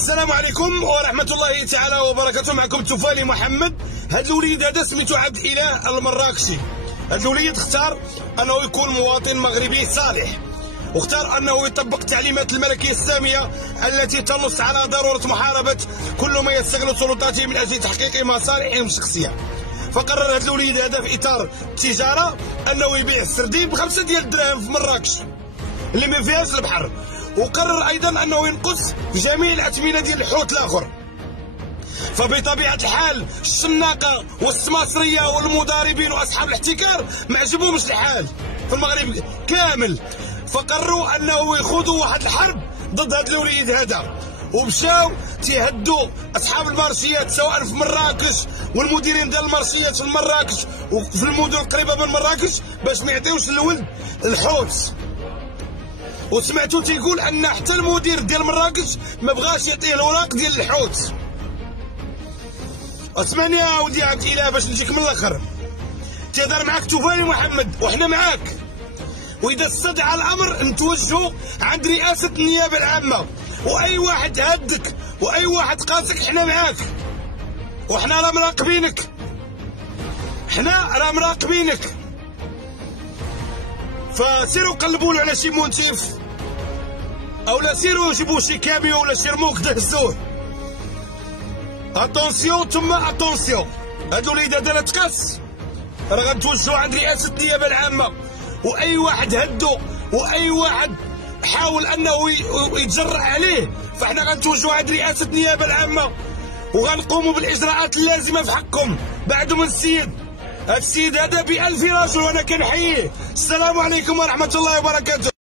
السلام عليكم ورحمة الله تعالى وبركاته. معكم التفالي محمد. هذا الوليد هذا سميتو عبد الإله المراكشي. هذا الوليد اختار أنه يكون مواطن مغربي صالح، واختار أنه يطبق تعليمات الملكية السامية التي تنص على ضرورة محاربة كل ما يستغل سلطاته من أجل تحقيق مصالحهم الشخصية. فقرر هذا الوليد هذا في إطار التجارة أنه يبيع السردين ب5 ديال الدراهم في مراكش اللي ما فيهاش البحر، وقرر ايضا انه ينقص في جميع الاثمنه ديال الحوت الاخر. فبطبيعه الحال الشناقه والسماسريه والمضاربين واصحاب الاحتكار ما عجبهمش الحال في المغرب كامل، فقرروا انه يخوضوا واحد الحرب ضد هذا الوليد هذا، ومشاو تيهدوا اصحاب المارشيات سواء في مراكش والمديرين ديال المارشيات في مراكش وفي المدن القريبه من مراكش باش ما يعطيوش الولد الحوت. وسمعتو تيقول ان حتى المدير ديال مراكش ما بغاش يعطيه الوراق ديال الحوت. اسمعني يا ولدي عبد الاله باش نجيك من الاخر. تيهضر معاك تفالي محمد وحنا معاك، واذا استدعى الامر نتوجهوا عند رئاسه النيابه العامه، واي واحد هدك واي واحد قاسك حنا معاك، وحنا راه مراقبينك، حنا راه مراقبينك. فسيروا قلبوا له على شي مونتيف، او لا سيروا جيبوا شي كاميو ولا شي رموك دهزوه. اتونسيون ثم اتونسيون، هادو الوليد هذا لا تقاس راه غنتوجهوا عند رئاسه النيابه العامه، واي واحد هدو واي واحد حاول انه يتجرأ عليه فاحنا غنتوجهوا عند رئاسه النيابه العامه وغنقوموا بالاجراءات اللازمه في حقكم. بعدو من السيد هذا ب1000 رجل وانا كنحييه. السلام عليكم ورحمه الله وبركاته.